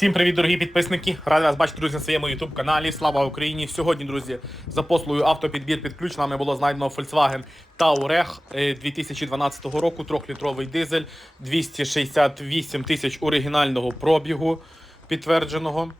Всім привіт, дорогі підписники! Радий вас бачити, друзі, на своєму youtube каналі. Слава Україні! Сьогодні, друзі, за послугою автопідбір під ключ нами було знайдено Volkswagen Touareg е, 2012 року, 3-літровий дизель, 268 тисяч оригінального пробігу підтвердженого.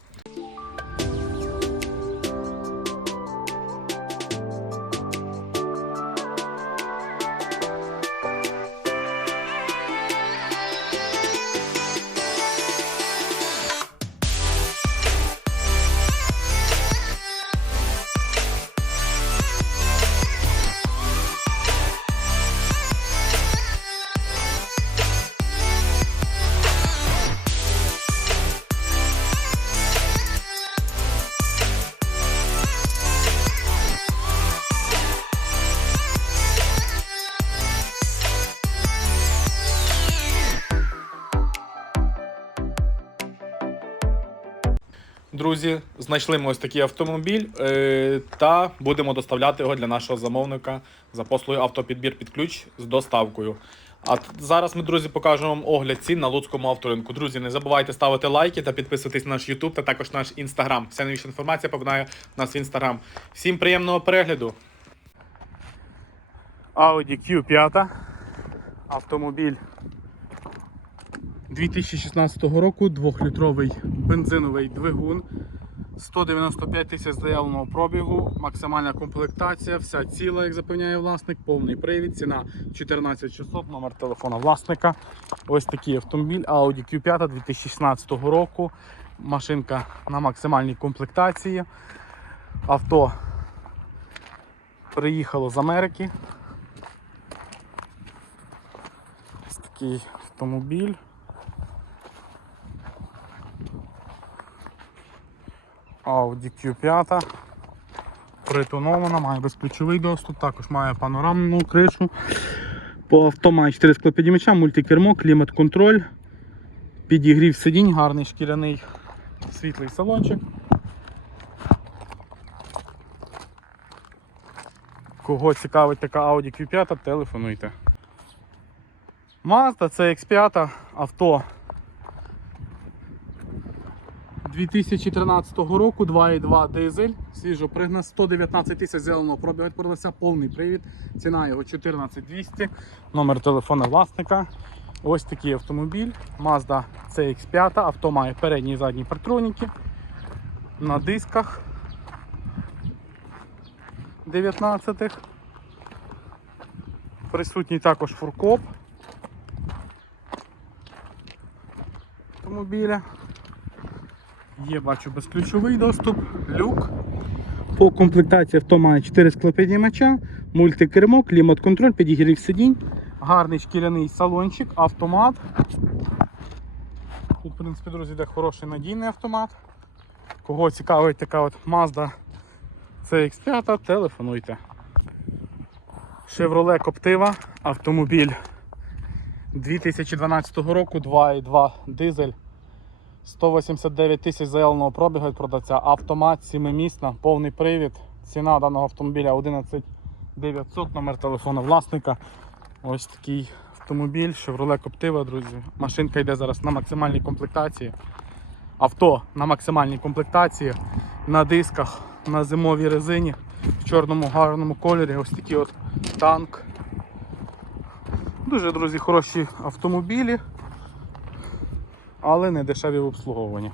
Друзі, знайшли ми ось такий автомобіль е, та будемо доставляти його для нашого замовника за послугою автопідбір під ключ з доставкою. А зараз ми, друзі, покажемо вам огляд цін на Луцькому авторинку. Друзі, не забувайте ставити лайки та підписуватись на наш YouTube та також наш інстаграм. Вся найбільша інформація попадає в нас в інстаграм. Всім приємного перегляду. Audi Q5. Автомобіль 2016 року, 2-літровий бензиновий двигун, 195 тисяч заявленого пробігу, максимальна комплектація, вся ціла, як запевняє власник, повний привід, ціна 14600, номер телефона власника. Ось такий автомобіль Audi Q5 2016 року. Машинка на максимальній комплектації. Авто приїхало з Америки. Ось такий автомобіль. Audi Q5. Притонована, має безключовий доступ, також має панорамну кришу. По авто має 4 склопідімача, мультикермо, клімат-контроль, підігрів сидінь, гарний шкіряний світлий салончик. Кого цікавить така Audi Q5, телефонуйте. Mazda CX5 авто 2013 року 2,2 дизель, свіжо пригнан, 119 тисяч зеленого пробігу продавця, повний привід, ціна його 14200, номер телефона власника. Ось такий автомобіль, Mazda CX5, авто має передні і задні партроніки на дисках 19-х. Присутній також фуркоп автомобіля. Є, бачу, безключовий доступ, люк. По комплектації авто має 4 склопідіймача, мультикермо, клімат-контроль, підігрів сидінь, гарний шкіряний салончик, автомат. Тут, в принципі, друзі, йде хороший надійний автомат. Кого цікавить така от Mazda CX5, телефонуйте. Chevrolet Captiva, автомобіль 2012 року, 2,2 дизель. 189 тисяч заявленого пробігу від продавця. Автомат 7-місна, повний привід. Ціна даного автомобіля 11 900, номер телефону власника. Ось такий автомобіль, Chevrolet Captiva, друзі. Машинка йде зараз на максимальній комплектації. Авто на максимальній комплектації, на дисках, на зимовій резині, в чорному гарному кольорі. Ось такий от танк. Дуже, друзі, хороші автомобілі але не дешеві в обслуговуванні.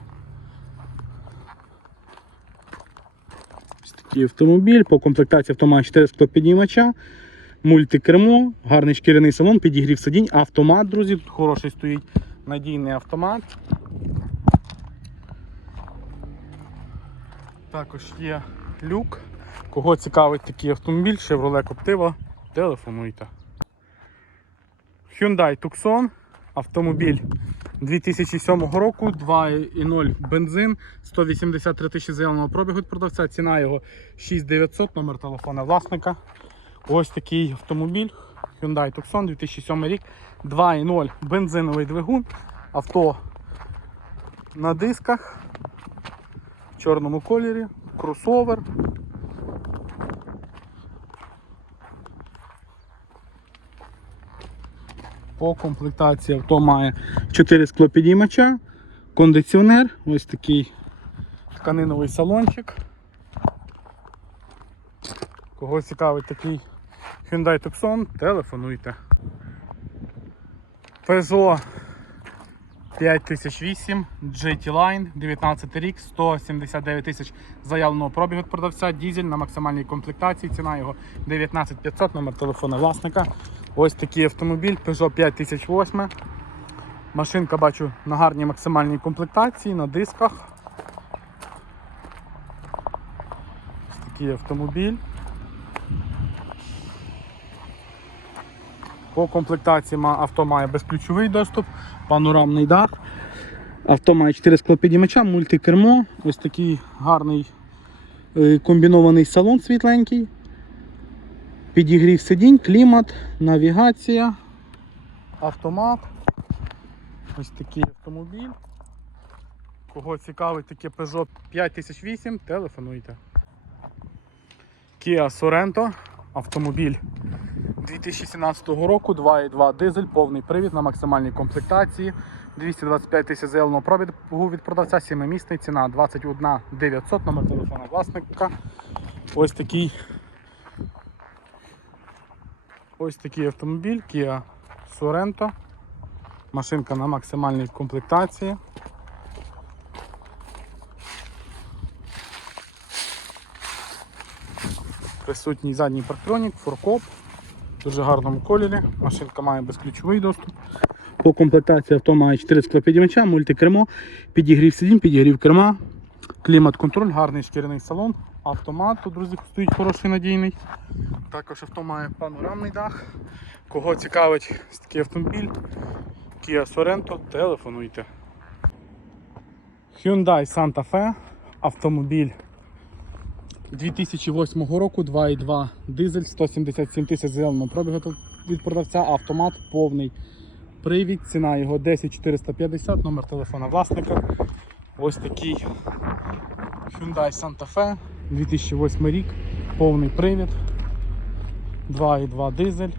Ось такий автомобіль, по комплектації автомат 4 склопіднімача, мультикермо, гарний шкіряний салон, підігрів сидінь, автомат, друзі, тут хороший стоїть надійний автомат. Також є люк. Кого цікавить такий автомобіль, Chevrolet Captiva, телефонуйте. Hyundai Tucson, автомобіль 2007 року, 2,0 бензин, 183 тисячі заявленого пробігу від продавця, ціна його 6900, номер телефона власника. Ось такий автомобіль Hyundai Tucson 2007 рік, 2,0 бензиновий двигун, авто на дисках в чорному кольорі, кросовер. По комплектації авто має 4 склопідіймача, кондиціонер, ось такий тканиновий салончик. Кого цікавить такий Hyundai Tucson, телефонуйте. Peugeot 5008 GT Line, 19 рік, 179 тисяч заявленого пробігу від продавця, дізель на максимальній комплектації, ціна його 19500, номер телефона власника. Ось такий автомобіль Peugeot 5008. Машинка бачу на гарній максимальній комплектації, на дисках. Ось такий автомобіль. По комплектації авто має безключовий доступ, панорамний дах. Авто має 4 склопідіймача, мультикермо, ось такий гарний е, комбінований салон світленький. Підігрів сидінь, клімат, навігація, автомат. Ось такий автомобіль. Кого цікавить таке Peugeot 5008, телефонуйте. Kia Sorento, автомобіль 2017 року 2.2 дизель, повний привід на максимальній комплектації. 225 тисяч заявленого пробігу від продавця, 7-місний, ціна 21 900, номер телефона власника. Ось такий ось такий автомобіль Kia Sorento. Машинка на максимальній комплектації. Присутній задній парктронік, фуркоп в дуже гарному кольорі. Машинка має безключовий доступ. По комплектації авто має 4 склопідімача, мультикермо, підігрів сидінь, підігрів керма, клімат-контроль, гарний шкіряний салон, автомат тут, друзі, стоїть хороший надійний. Також авто має панорамний дах. Кого цікавить такий автомобіль, Kia Sorento, телефонуйте. Hyundai Santa Fe, автомобіль 2008 року 2.2 дизель, 177 тисяч зеленого пробігу від продавця, автомат повний привід, ціна його 10450, номер телефона власника. Ось такий Hyundai Santa Fe, 2008 рік, повний привід, 2.2 дизель.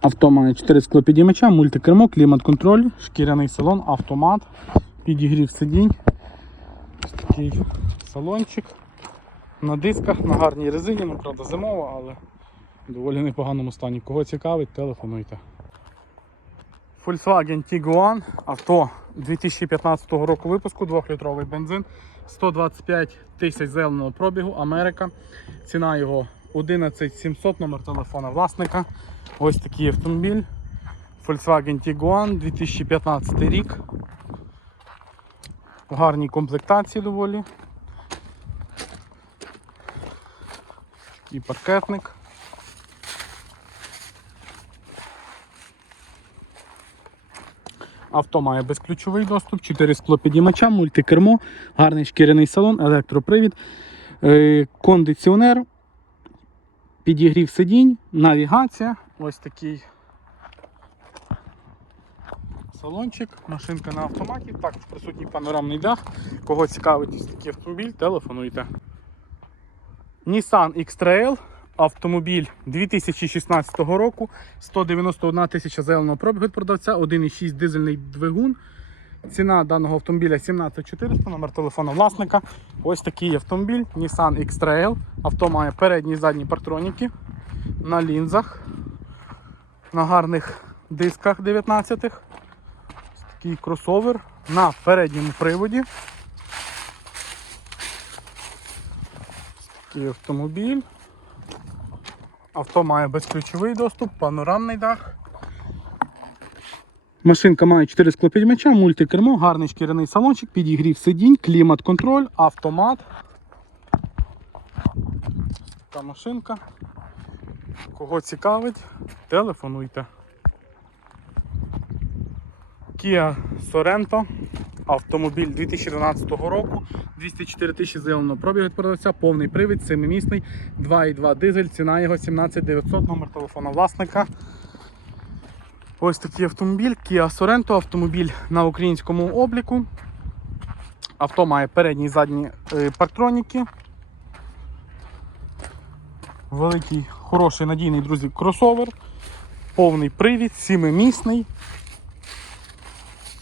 Авто має 4 склопідіймача, мультикермо, клімат-контроль, шкіряний салон, автомат, підігрів сидінь. Такий салончик. На дисках, на гарній резині, ну правда зимова, але доволі непоганому стані. Кого цікавить, телефонуйте. Volkswagen Tiguan, авто 2015 року випуску, 2-літровий бензин, 125 тисяч зеленого пробігу, Америка. Ціна його 11700, номер телефона власника. Ось такий автомобіль. Volkswagen Tiguan 2015 рік. В гарній комплектації доволі. І паркетник. Авто має безключовий доступ, 4 склопідіймача, мультикермо, гарний шкіряний салон, електропривід, е, кондиціонер, підігрів сидінь, навігація. Ось такий салончик, машинка на автоматі, також присутній панорамний дах. Кого цікавить такий автомобіль, телефонуйте. Nissan X-Trail, автомобіль 2016 року, 191 тисяча зеленого пробігу від продавця, 1,6 дизельний двигун. Ціна даного автомобіля 17400, номер телефону власника. Ось такий автомобіль Nissan X-Trail. Авто має передні і задні партроніки на лінзах, на гарних дисках 19-х. Ось такий кросовер на передньому приводі. Ось такий автомобіль. Авто має безключовий доступ, панорамний дах. Машинка має 4 склопідмяча, мультикермо, гарний шкіряний салончик, підігрів сидінь, клімат-контроль, автомат. Така машинка. Кого цікавить, телефонуйте. Kia Sorento Автомобіль 2012 року, 204 тисячі заявленого пробігу від продавця, повний привід, 7-місний, 2,2 дизель, ціна його 17 900, номер телефона власника. Ось такий автомобіль, Kia Sorento, автомобіль на українському обліку. Авто має передні і задні е, парктроніки. Великий, хороший, надійний, друзі, кросовер. Повний привід, 7-місний.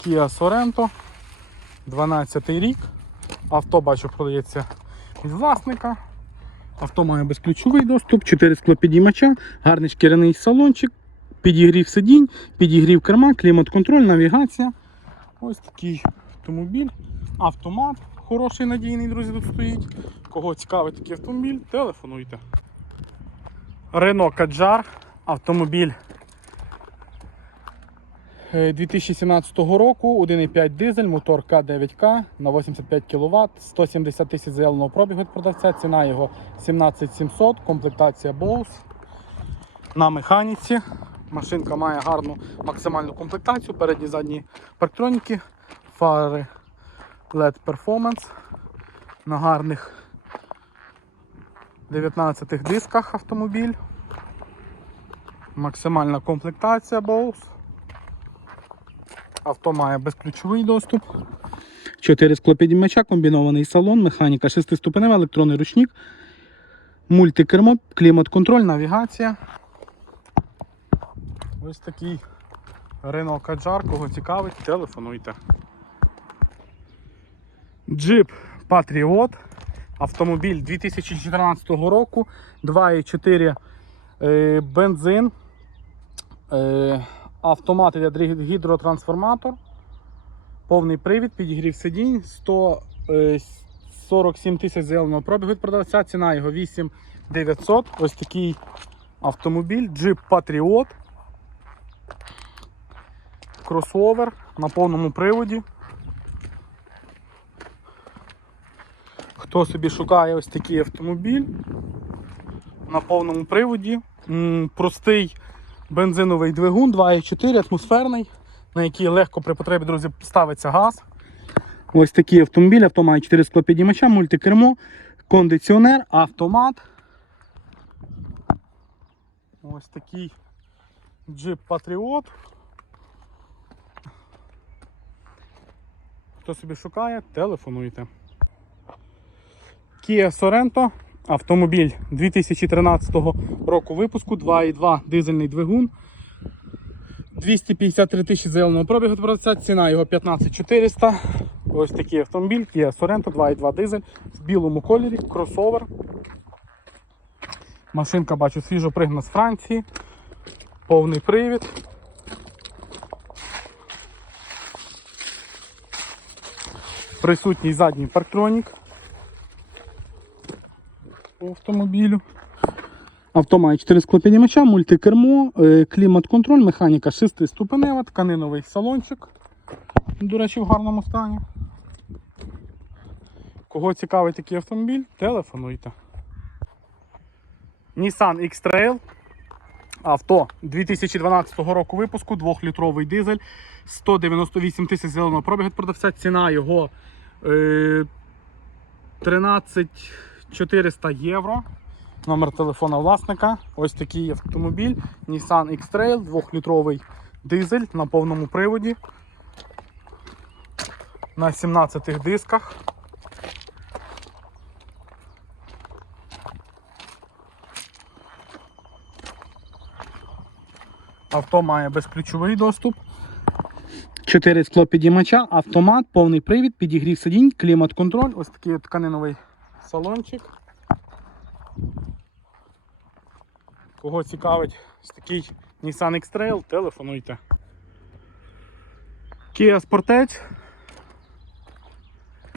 Kia Sorento. 12 рік. Авто бачу продається від власника. Авто має безключовий доступ, 4 склопідіймача, гарний шкіряний салончик, підігрів сидінь, підігрів керма, клімат-контроль, навігація. Ось такий автомобіль. Автомат хороший, надійний, друзі, тут стоїть. Кого цікавить такий автомобіль, телефонуйте. Renault Kadjar, автомобіль 2017 року, 1,5 дизель, мотор К9К на 85 кВт, 170 тисяч заявленого пробігу від продавця, ціна його 17700, комплектація Bose. На механіці. Машинка має гарну максимальну комплектацію, передні задні парктроніки, фари LED Performance на гарних 19 дисках автомобіль. Максимальна комплектація Bose. Авто має безключовий доступ. 4 склопідіймача, комбінований салон, механіка 6-ступенева, електронний ручник, мультикермо, клімат-контроль, навігація. Ось такий Renault Kadjar, кого цікавить, телефонуйте. Jeep Patriot. Автомобіль 2014 року, 2,4 е, бензин, е, автомат іде гідротрансформатор, повний привід, підігрів сидінь, 147 тисяч заявленого пробігу продавця, ціна його 8900. Ось такий автомобіль, Jeep Patriot. Кросовер на повному приводі. Хто собі шукає ось такий автомобіль на повному приводі, простий бензиновий двигун 2,4 атмосферний, на який легко при потребі, друзі, ставиться газ. Ось такий автомобіль, авто має 4 склопідіймача, мультикермо, кондиціонер, автомат. Ось такий Jeep Patriot. Хто собі шукає, телефонуйте. Kia Sorento, автомобіль 2013 року випуску, 2,2 дизельний двигун. 253 тисячі заявленого пробігу продавця, ціна його 15400. Ось такий автомобіль, Kia Sorento, 2,2 дизель в білому кольорі, кросовер. Машинка бачу свіжо пригнана з Франції. Повний привід. Присутній задній парктронік автомобілю. Авто має 4 склопідіймача, мультикермо, е, клімат-контроль, механіка 6 ступенева, тканиновий салончик. До речі, в гарному стані. Кого цікавить такий автомобіль, телефонуйте. Nissan X-Trail. Авто 2012 року випуску, 2-літровий дизель, 198 тисяч зеленого пробігу від продавця. Ціна його е, 13 400 євро. Номер телефона власника. Ось такий автомобіль. Nissan X-Trail, 2-літровий дизель на повному приводі. На 17 дисках. Авто має безключовий доступ. 4 склопідіймача, автомат, повний привід, підігрів сидінь, клімат-контроль. Ось такий тканиновий салончик. Кого цікавить такий Nissan X-Trail, телефонуйте. Kia Sportage.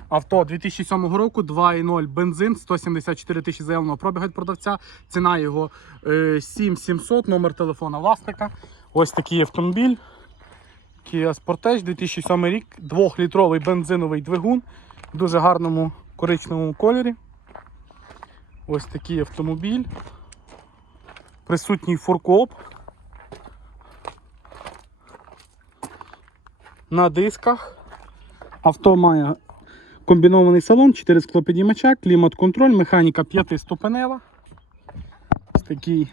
Авто 2007 року, 2.0 бензин, 174 тисячі заявленого пробігу від продавця. Ціна його е, 7700, номер телефона власника. Ось такий автомобіль. Kia Sportage 2007 рік, 2-літровий бензиновий двигун в дуже гарному коричневому кольорі. Ось такий автомобіль. Присутній фуркоп. На дисках. Авто має комбінований салон, 4 склопідіймача, клімат-контроль, механіка 5-ступенева. Ось такий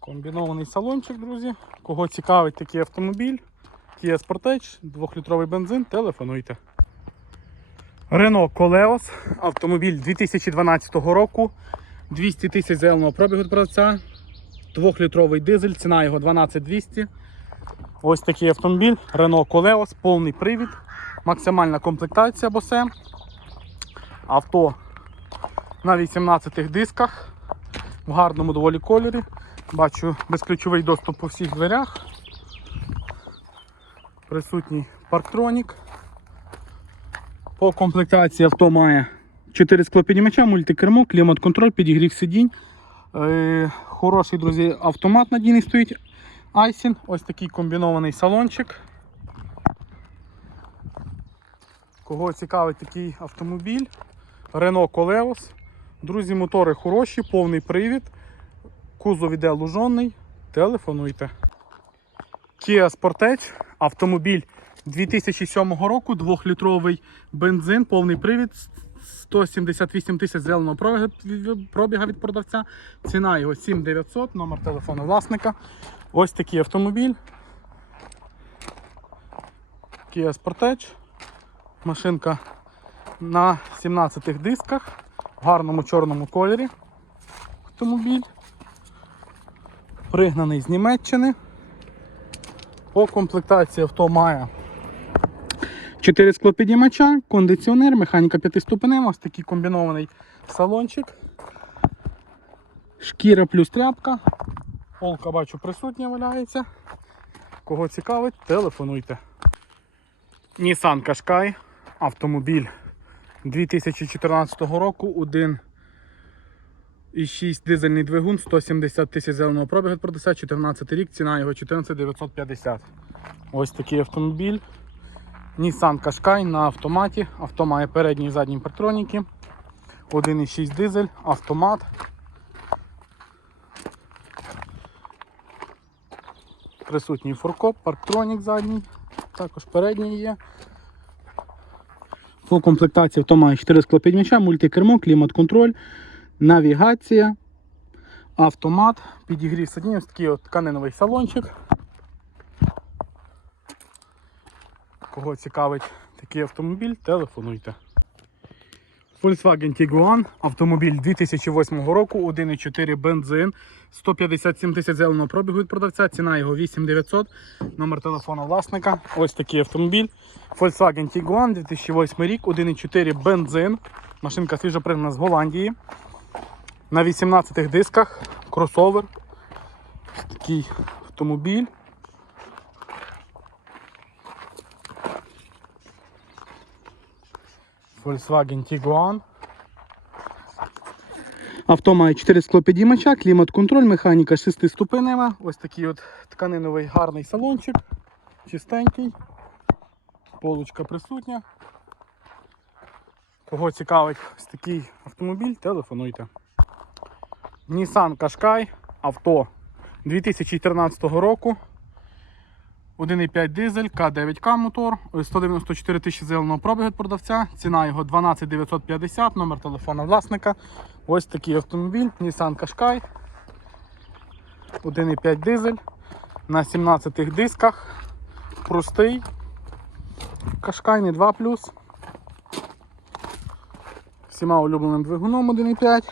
комбінований салончик, друзі. Кого цікавить такий автомобіль, Kia Sportage, 2-літровий бензин, телефонуйте. Renault Koleos, автомобіль 2012 року, 200 тисяч заявленого пробігу продавця, 2-літровий дизель, ціна його 12200. Ось такий автомобіль Renault Koleos, повний привід, максимальна комплектація босе. Авто на 18 дисках, в гарному доволі кольорі. Бачу безключовий доступ по всіх дверях. Присутній парктронік. По комплектації авто має 4 склопіднімача, мультикермо, клімат-контроль, підігрів сидінь. Е, хороший, друзі, автомат надійний стоїть. Айсін, ось такий комбінований салончик. Кого цікавить такий автомобіль? Renault Koleos. Друзі, мотори хороші, повний привід. Кузов іде лужонний. Телефонуйте. Kia Sportage, автомобіль 2007 року, 2-літровий бензин, повний привід, 178 тисяч зеленого пробіга, від продавця. Ціна його 7900, номер телефону власника. Ось такий автомобіль. Kia Sportage. Машинка на 17 дисках, в гарному чорному кольорі. Автомобіль. Пригнаний з Німеччини. По комплектації авто має 4 склопідіймача, кондиціонер, механіка 5 ступенева, ось такий комбінований салончик. Шкіра плюс тряпка. Полка бачу присутня валяється. Кого цікавить, телефонуйте. Nissan Qashqai, автомобіль 2014 року, 1,6 дизельний двигун, 170 тисяч зеленого пробігу продавця, 14 рік, ціна його 14 950. Ось такий автомобіль. Nissan Qashqai на автоматі. Авто має передні і задні партроніки. 1,6 дизель, автомат. Присутній фуркоп, парктронік задній, також передній є. По комплектації авто має 4 склопідміча, мультикермо, клімат-контроль, навігація, автомат, підігрів сидіння, ось такий от тканиновий салончик. Кого цікавить такий автомобіль, телефонуйте. Volkswagen Tiguan, автомобіль 2008 року, 1,4 бензин, 157 тисяч зеленого пробігу від продавця, ціна його 8900, номер телефону власника. Ось такий автомобіль. Volkswagen Tiguan 2008 рік, 1,4 бензин. Машинка свіжо пригнана з Голландії. На 18 дисках, кросовер. Ось такий автомобіль. Volkswagen Tiguan. Авто має 4 склопідіймача, клімат-контроль, механіка 6-ступенева. Ось такий от тканиновий гарний салончик, чистенький, полочка присутня. Кого цікавить ось такий автомобіль, телефонуйте. Nissan Qashqai, авто 2014 року. 1,5 дизель, К9К мотор, 194 тисячі зеленого пробігу від продавця, ціна його 12 950, номер телефона власника. Ось такий автомобіль, Nissan Qashqai. 1,5 дизель на 17 дисках. Простий. Qashqai не 2 Всіма улюбленим двигуном 1,5.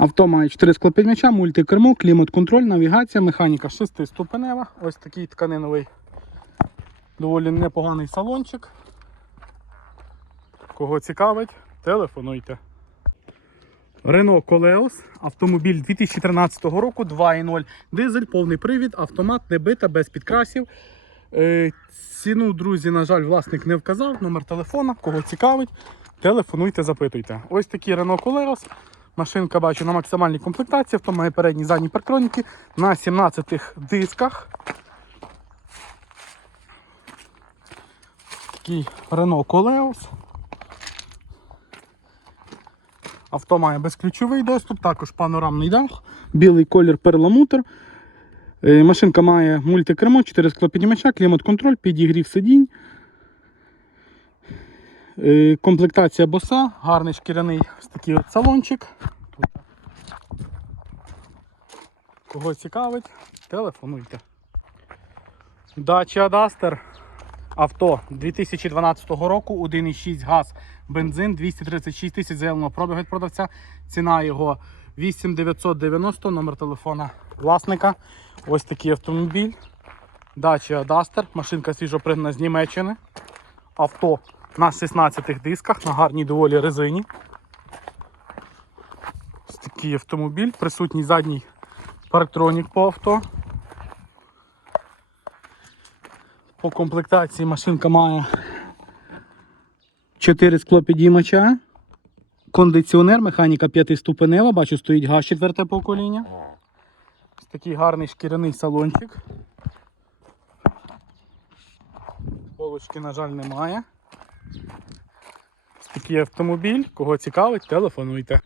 Авто має 4 склопідмяча, мультикермо, клімат-контроль, навігація, механіка 6-ступенева. Ось такий тканиновий доволі непоганий салончик. Кого цікавить, телефонуйте. Renault Koleos, автомобіль 2013 року, 2.0 дизель, повний привід, автомат, не бита, без підкрасів. Е, ціну, друзі, на жаль, власник не вказав, номер телефона, кого цікавить, телефонуйте, запитуйте. Ось такий Renault Koleos. Машинка бачу на максимальній комплектації, авто має передні задні парктроніки на 17 дисках. Такий Renault Koleos. Авто має безключовий доступ, також панорамний дах, білий колір перламутр. Е, Машинка має мультикермо, 4 склопіднімача, клімат-контроль, підігрів сидінь. Е, Комплектація боса, гарний шкіряний ось такий от салончик. Кого цікавить, телефонуйте. Dacia Duster. Авто 2012 року, 1,6 газ, бензин, 236 тисяч заявленого пробігу від продавця. Ціна його 8990, номер телефона власника. Ось такий автомобіль. Dacia Duster. Машинка свіжо пригнана з Німеччини. Авто на 16 дисках, на гарній доволі резині. Ось такий автомобіль. Присутній задній парктронік по авто. По комплектації машинка має 4 склопідіймача, кондиціонер, механіка 5 ступенева, бачу, стоїть газ четверте покоління. Ось такий гарний шкіряний салончик. Полочки, на жаль, немає. Такий автомобіль. Кого цікавить, телефонуйте.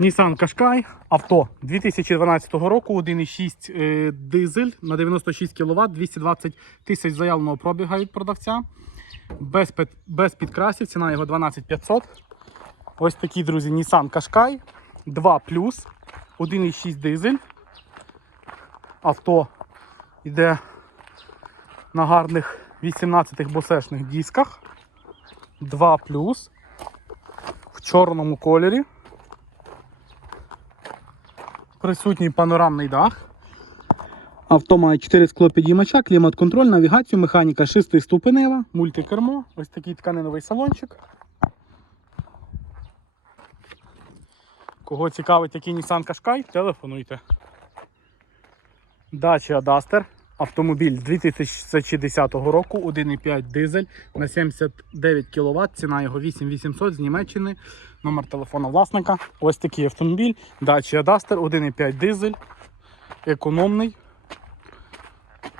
Nissan Qashqai, авто 2012 року, 1,6 е, дизель на 96 кВт, 220 тисяч заявленого пробіга від продавця. Без, під- без підкрасів, ціна його 12500. Ось такий, друзі, Nissan Qashqai 2 1,6 дизель. Авто йде на гарних 18 босешних дисках. 2 в чорному кольорі. Присутній панорамний дах. Авто має 4 склопідіймача, клімат-контроль, навігацію, механіка 6 ступенева, мультикермо, ось такий тканиновий салончик. Кого цікавить такий Nissan Qashqai, телефонуйте. Dacia Duster. Автомобіль 2010 року, 1,5 дизель на 79 кВт, ціна його 8800 з Німеччини. Номер телефону власника. Ось такий автомобіль. Dacia Duster, 1,5 дизель. Економний.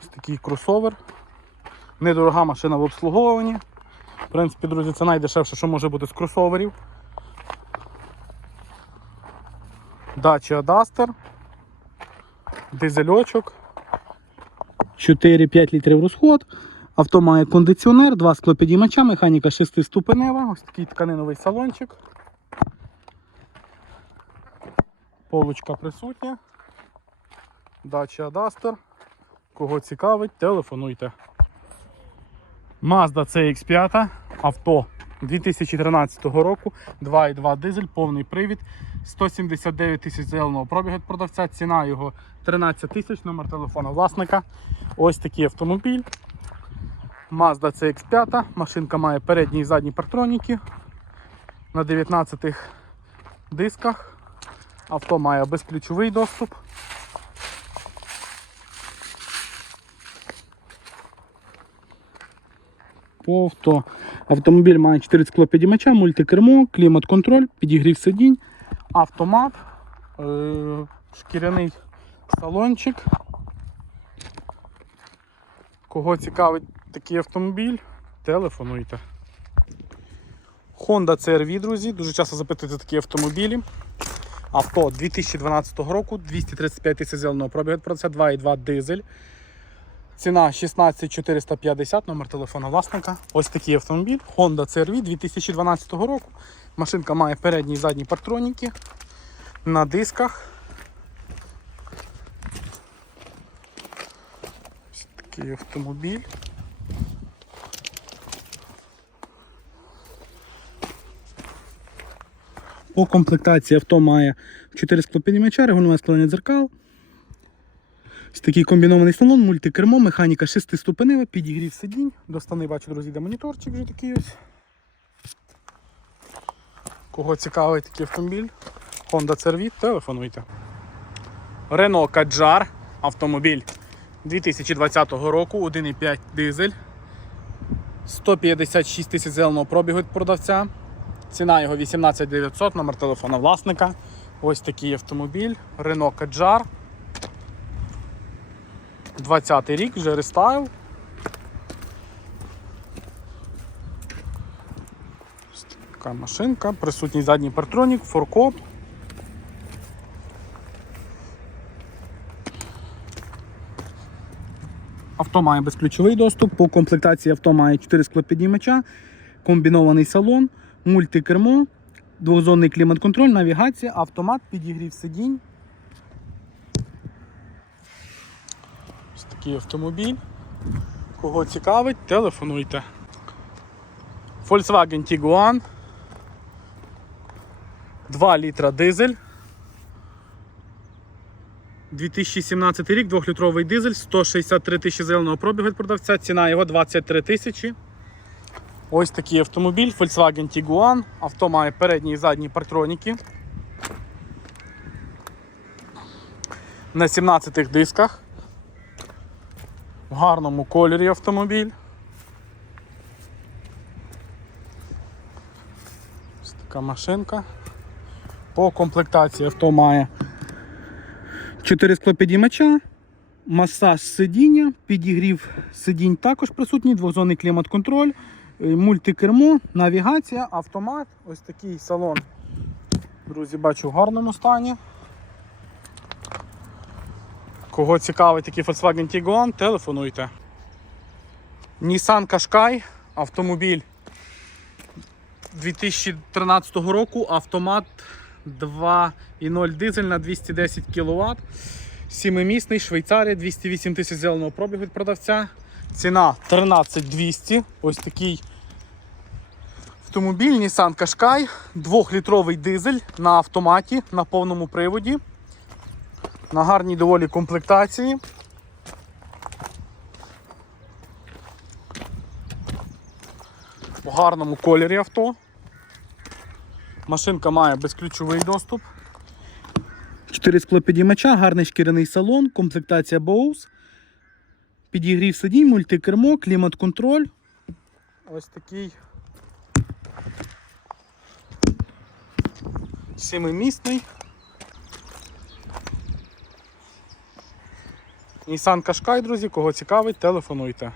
Ось такий кросовер. Недорога машина в обслуговуванні. В принципі, друзі, це найдешевше, що може бути з кросоверів. Dacia Duster. Дизельочок. 4-5 літрів розход. Авто має кондиціонер, два склопідіймача, механіка 6 ступенева, ось такий тканиновий салончик. Полочка присутня. Dacia Duster. Кого цікавить, телефонуйте. Mazda CX5, авто 2013 року, 2,2 дизель, повний привід, 179 тисяч заявленого пробігу від продавця, ціна його 13 тисяч, номер телефону власника. Ось такий автомобіль. Mazda CX5, машинка має передні і задні партроніки на 19 дисках. Авто має безключовий доступ. По авто. Автомобіль має 4 склопідіймача, мультикермо, клімат-контроль, підігрів сидінь, автомат, е- шкіряний салончик. Кого цікавить такий автомобіль, телефонуйте. Honda CR-V, друзі, дуже часто запитують за такі автомобілі. Авто 2012 року, 235 тисяч зеленого пробігу про це 2,2 дизель. Ціна 16450, номер телефону власника. Ось такий автомобіль. Honda CR-V 2012 року. Машинка має передні і задні партроніки на дисках. Ось такий автомобіль. По комплектації авто має 4 склопіднімача, регулювання складання дзеркал. Ось такий комбінований салон, мультикермо, механіка 6 ступенева, підігрів сидінь. Доставний бачу, друзі, де моніторчик вже такий ось. Кого цікавий такий автомобіль? Honda CR-V, телефонуйте. Renault Kadjar автомобіль 2020 року, 1,5 дизель. 156 тисяч зеленого пробігу від продавця. Ціна його 18 900, номер телефона власника. Ось такий автомобіль. Renault Kadjar. 20 рік, вже рестайл. Така машинка, присутній задній партронік, форкоп. Авто має безключовий доступ. По комплектації авто має 4 склопідіймача, комбінований салон, мультикермо, двохзонний клімат-контроль, навігація, автомат, підігрів сидінь. Такий автомобіль. Кого цікавить, телефонуйте. Volkswagen Tiguan. 2 літра дизель. 2017 рік, 2-літровий дизель, 163 тисячі зеленого пробігу від продавця, ціна його 23 тисячі. Ось такий автомобіль Volkswagen Tiguan. Авто має передні і задні партроніки. На 17 дисках. В гарному кольорі автомобіль. Ось така машинка. По комплектації авто має 4 склопідіймача, масаж сидіння, підігрів сидінь також присутній, двозонний клімат-контроль, е, мультикермо, навігація, автомат. Ось такий салон. Друзі, бачу в гарному стані. Кого цікавить такий Volkswagen Tiguan, телефонуйте. Nissan Qashqai, автомобіль 2013 року, автомат 2,0 дизель на 210 кВт. Сімимісний, Швейцарія, 208 тисяч зеленого пробігу від продавця. Ціна 13200. Ось такий автомобіль Nissan Qashqai, 2-літровий дизель на автоматі, на повному приводі. На гарній доволі комплектації. У гарному кольорі авто. Машинка має безключовий доступ. 4 склопідіймача, гарний шкіряний салон, комплектація Bose. Підігрів сидінь, мультикермо, клімат-контроль. Ось такий семимісний. Nissan Qashqai, друзі, кого цікавить, телефонуйте.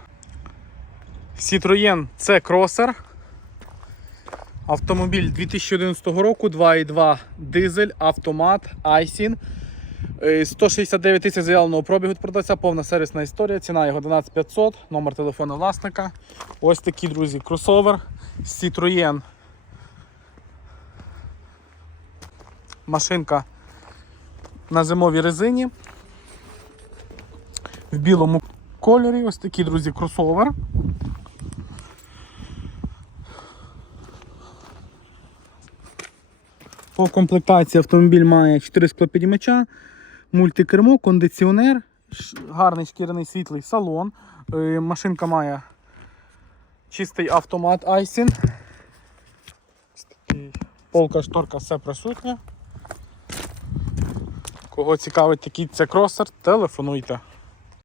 Citroën C Crosser. Автомобіль 2011 року, 2,2 дизель, автомат, Айсін. Е, 169 тисяч заявленого пробігу продавця, повна сервісна історія, ціна його 12500, номер телефону власника. Ось такий, друзі, кросовер Citroën. Машинка на зимовій резині. В білому кольорі. Ось такий, друзі, кросовер. По комплектації автомобіль має 4 склопідіймача, мультикермо, кондиціонер, гарний шкіряний світлий салон. Е, Машинка має чистий автомат Айсін. Полка, шторка, все присутнє. Кого цікавить такий це кросер, телефонуйте.